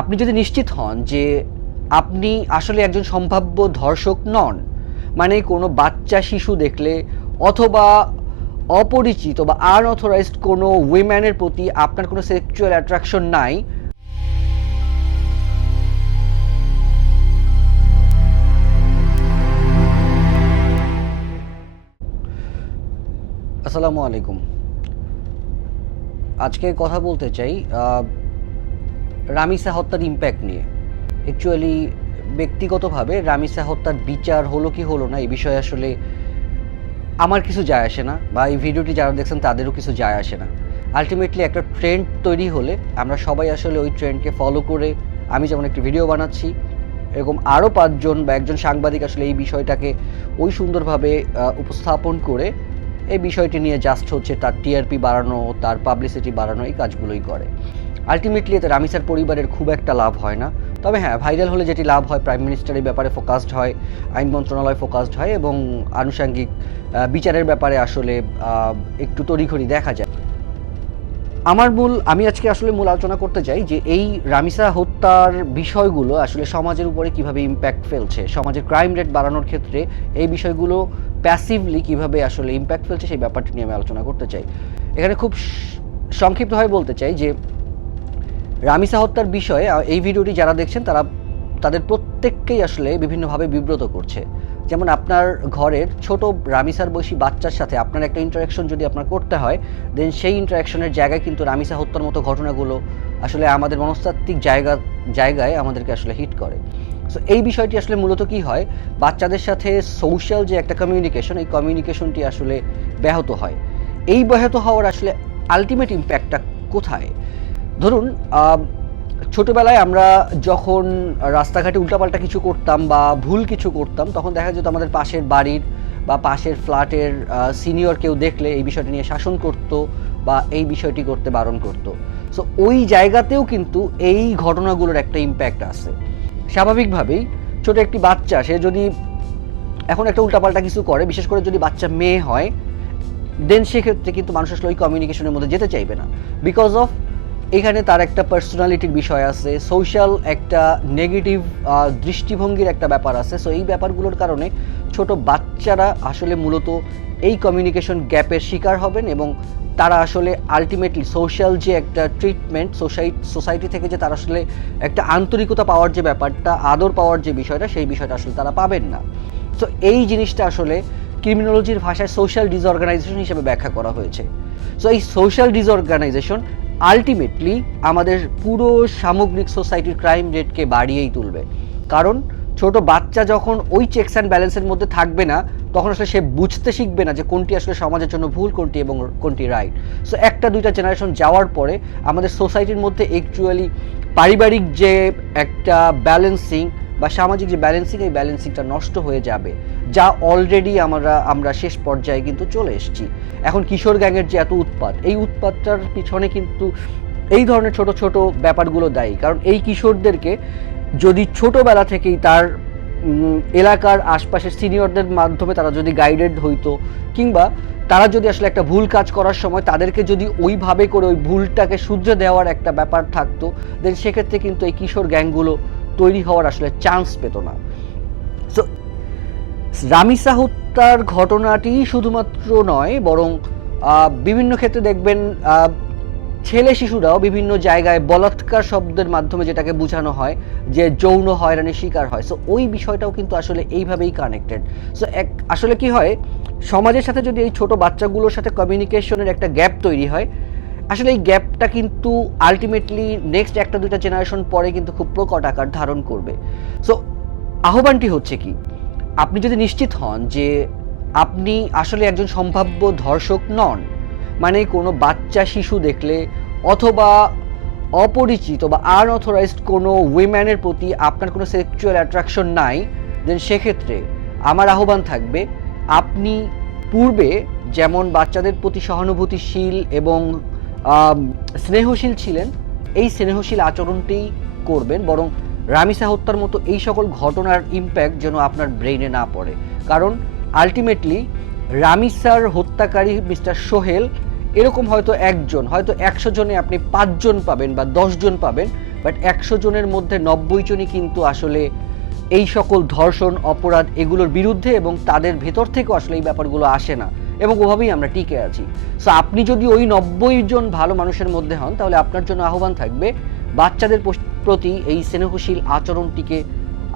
আপনি যদি নিশ্চিত হন যে আপনি আসলে একজন সম্ভাব্য ধর্ষক নন, মানে কোনো বাচ্চা শিশু দেখলে অথবা অপরিচিত বা আনঅথরাইজড কোনো উইম্যানের প্রতি আপনার কোনো সেক্সুয়াল অ্যাট্রাকশন নাই, আসসালামু আলাইকুম। আজকে কথা বলতে চাই রামিসা হত্যার ইম্প্যাক্ট নিয়ে। অ্যাকচুয়ালি ব্যক্তিগতভাবে রামিসা হত্যার বিচার হলো কি হলো না এই বিষয়ে আসলে আমার কিছু যায় আসে না, বা এই ভিডিওটি যারা দেখছেন তাদেরও কিছু যায় আসে না। আলটিমেটলি একটা ট্রেন্ড তৈরি হলে আমরা সবাই আসলে ওই ট্রেন্ডকে ফলো করে, আমি যেমন একটি ভিডিও বানাচ্ছি, এরকম আরও 5জন বা একজন সাংবাদিক আসলে এই বিষয়টাকে ওই সুন্দরভাবে উপস্থাপন করে এই বিষয়টি নিয়ে জাস্ট হচ্ছে তার টিআরপি বাড়ানো, তার পাবলিসিটি বাড়ানো, এই কাজগুলোই করে। আলটিমেটলি এতে রামিসার পরিবারের খুব একটা লাভ হয় না। তবে হ্যাঁ, ভাইরাল হলে যেটি লাভ হয়, প্রাইম মিনিস্টার এই ব্যাপারে ফোকাসড হয়, আইন মন্ত্রণালয় ফোকাসড হয় এবং আনুষঙ্গিক বিচারের ব্যাপারে আসলে একটু তড়িঘড়ি দেখা যায়। আমি আজকে আসলে মূল আলোচনা করতে চাই যে এই রামিসা হত্যার বিষয়গুলো আসলে সমাজের উপরে কিভাবে ইম্প্যাক্ট ফেলছে, সমাজের ক্রাইম রেট বাড়ানোর ক্ষেত্রে এই বিষয়গুলো প্যাসিভলি কিভাবে আসলে ইম্প্যাক্ট ফেলছে সেই ব্যাপারটি নিয়ে আমি আলোচনা করতে চাই। এখানে খুব সংক্ষিপ্তভাবে বলতে চাই যে রামিসা হত্যার বিষয়ে এই ভিডিওটি যারা দেখছেন তাদের প্রত্যেককেই আসলে বিভিন্নভাবে বিব্রত করছে। যেমন আপনার ঘরের ছোট রামিসার বয়সী বাচ্চার সাথে আপনার একটা ইন্টারাকশন যদি আপনার করতে হয়, দেন সেই ইন্টারাকশনের জায়গায় কিন্তু রামিসা হত্যার মতো ঘটনাগুলো আসলে আমাদের মনস্তাত্ত্বিক জায়গায় আমাদেরকে আসলে হিট করে। সো এই বিষয়টি আসলে মূলত কি হয়, বাচ্চাদের সাথে সোশ্যাল যে একটা কমিউনিকেশন, এই কমিউনিকেশনটি আসলে ব্যাহত হয়। এই ব্যাহত হওয়ার আসলে আলটিমেট ইম্প্যাক্টটা কোথায়? ধরুন ছোটোবেলায় আমরা যখন রাস্তাঘাটে উল্টাপাল্টা কিছু করতাম বা ভুল কিছু করতাম, তখন দেখা যেত আমাদের পাশের বাড়ির বা পাশের ফ্ল্যাটের সিনিয়র কেউ দেখলে এই বিষয়টি নিয়ে শাসন করতো বা এই বিষয়টি করতে বারণ করতো। সো ওই জায়গাতেও কিন্তু এই ঘটনাগুলোর একটা ইম্প্যাক্ট আছে। স্বাভাবিকভাবেই ছোট একটি বাচ্চা, সে যদি এখন একটা উল্টাপাল্টা কিছু করে, বিশেষ করে যদি বাচ্চা মেয়ে হয়, দেন সেক্ষেত্রে কিন্তু মানুষ আসলে ওই কমিউনিকেশনের মধ্যে যেতে চাইবে না, বিকজ অফ এখানে তার একটা পার্সোনালিটির বিষয় আছে, সোশ্যাল একটা নেগেটিভ দৃষ্টিভঙ্গির একটা ব্যাপার আছে। সো এই ব্যাপারগুলোর কারণে ছোট বাচ্চারা আসলে মূলত এই কমিউনিকেশন গ্যাপের শিকার হবেন এবং তারা আসলে আলটিমেটলি সোশ্যাল যে একটা ট্রিটমেন্ট, সোসাইটি থেকে যে তারা আসলে একটা আন্তরিকতা পাওয়ার যে ব্যাপারটা, আদর পাওয়ার যে বিষয়টা, সেই বিষয়টা আসলে তারা পাবেন না। সো এই জিনিসটা আসলে ক্রিমিনোলজির ভাষায় সোশ্যাল ডিসঅর্গানাইজেশন হিসেবে ব্যাখ্যা করা হয়েছে। সো এই সোশ্যাল ডিসঅর্গানাইজেশন আলটিমেটলি আমাদের পুরো সামগ্রিক সোসাইটির ক্রাইম রেটকে বাড়িয়েই তুলবে। কারণ ছোট বাচ্চা যখন ওই চেকস অ্যান্ড ব্যালেন্সের মধ্যে থাকবে না, তখন আসলে সে বুঝতে শিখবে না যে কোনটি আসলে সমাজের জন্য ভুল, কোনটি এবং কোনটি রাইট। সো একটা দুইটা জেনারেশন যাওয়ার পরে আমাদের সোসাইটির মধ্যে অ্যাকচুয়ালি পারিবারিক যে একটা ব্যালেন্সিং বা সামাজিক যে ব্যালেন্সিং, এই ব্যালেন্সিংটা নষ্ট হয়ে যাবে, যা অলরেডি আমরা শেষ পর্যায়ে কিন্তু চলে এসেছি। এখন কিশোর গ্যাংয়ের যে এত উৎপাত, এই উৎপাতটার পিছনে কিন্তু এই ধরনের ছোট ছোট ব্যাপারগুলো দায়ী। কারণ এই কিশোরদেরকে যদি ছোটবেলা থেকেই তার এলাকার আশপাশের সিনিয়রদের মাধ্যমে তারা যদি গাইডেড হইতো, কিংবা তারা যদি আসলে একটা ভুল কাজ করার সময় তাদেরকে যদি ওইভাবে করে ওই ভুলটাকে শুধরে দেওয়ার একটা ব্যাপার থাকতো, দেন সেক্ষেত্রে কিন্তু এই কিশোর গ্যাংগুলো তৈরি হওয়ার আসলে চান্স পেত না। সো রামিসা হত্যার ঘটনাটি শুধুমাত্র নয়, বরং বিভিন্ন ক্ষেত্রে দেখবেন ছেলে শিশুরাও বিভিন্ন জায়গায় বলাৎকার শব্দের মাধ্যমে যেটাকে বোঝানো হয় যে যৌন হয়রানির শিকার হয়। সো ওই বিষয়টাও কিন্তু আসলে এইভাবেই কানেক্টেড। সো আসলে কি হয়, সমাজের সাথে যদি এই ছোট বাচ্চাগুলোর সাথে কমিউনিকেশনের একটা গ্যাপ তৈরি হয়, আসলে এই গ্যাপটা কিন্তু আলটিমেটলি নেক্সট একটা দুইটা জেনারেশন পরে কিন্তু খুব প্রকট আকার ধারণ করবে। সো আহ্বানটি হচ্ছে কি, আপনি যদি নিশ্চিত হন যে আপনি আসলে একজন সম্ভাব্য ধর্ষক নন, মানে কোনো বাচ্চা শিশু দেখলে অথবা অপরিচিত বা আনঅথরাইজড কোনো উইম্যানের প্রতি আপনার কোনো সেক্সুয়াল অ্যাট্রাকশন নাই, দেন সেক্ষেত্রে আমার আহ্বান থাকবে, আপনি পূর্বে যেমন বাচ্চাদের প্রতি সহানুভূতিশীল এবং স্নেহশীল ছিলেন, এই স্নেহশীল আচরণটি করবেন, বরং রামিসা হত্যার মতো এই সকল ঘটনার ইম্প্যাক্ট যেন আপনার ব্রেইনে না পড়ে। কারণ আলটিমেটলি রামিসার হত্যাকারী মিস্টার সোহেল এরকম হয়তো একজন, হয়তো 100 জনে আপনি 5 জন পাবেন বা 10 জন পাবেন বাট 100 জনের মধ্যে 90 জনই কিন্তু আসলে এই সকল ধর্ষণ অপরাধ এগুলোর বিরুদ্ধে, এবং তাদের ভেতর থেকেও আসলে এই ব্যাপারগুলো আসে না, এবং ওভাবেই আমরা টিকে আছি। সো আপনি যদি ওই 90 জন ভালো মানুষের মধ্যে হন, তাহলে আপনার জন্য আহ্বান থাকবে বাচ্চাদের প্রতি এই স্নেহশীল আচরণটিকে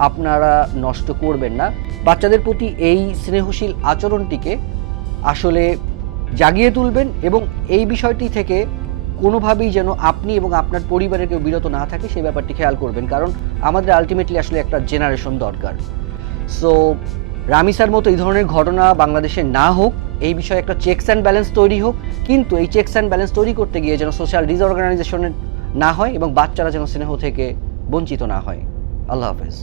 আপনারা নষ্ট করবেন না। বাচ্চাদের প্রতি এই স্নেহশীল আচরণটিকে আসলে জাগিয়ে তুলবেন, এবং এই বিষয়টি থেকে কোনোভাবেই যেন আপনি এবং আপনার পরিবারের কেউ বিরত না থাকে সেই ব্যাপারটি খেয়াল করবেন, কারণ আমাদের আলটিমেটলি আসলে একটা জেনারেশন দরকার। সো রামিসার মতো এই ধরনের ঘটনা বাংলাদেশে না হোক, এই বিষয়ে একটা চেকস অ্যান্ড ব্যালেন্স তৈরি হোক, কিন্তু এই চেকস অ্যান্ড ব্যালেন্স তৈরি করতে গিয়ে যেন সোশ্যাল ডিসঅর্গানাইজেশনের না হয়, এবং বাচ্চারা যেন স্নেহ থেকে বঞ্চিত না হয়। আল্লাহ হাফেজ।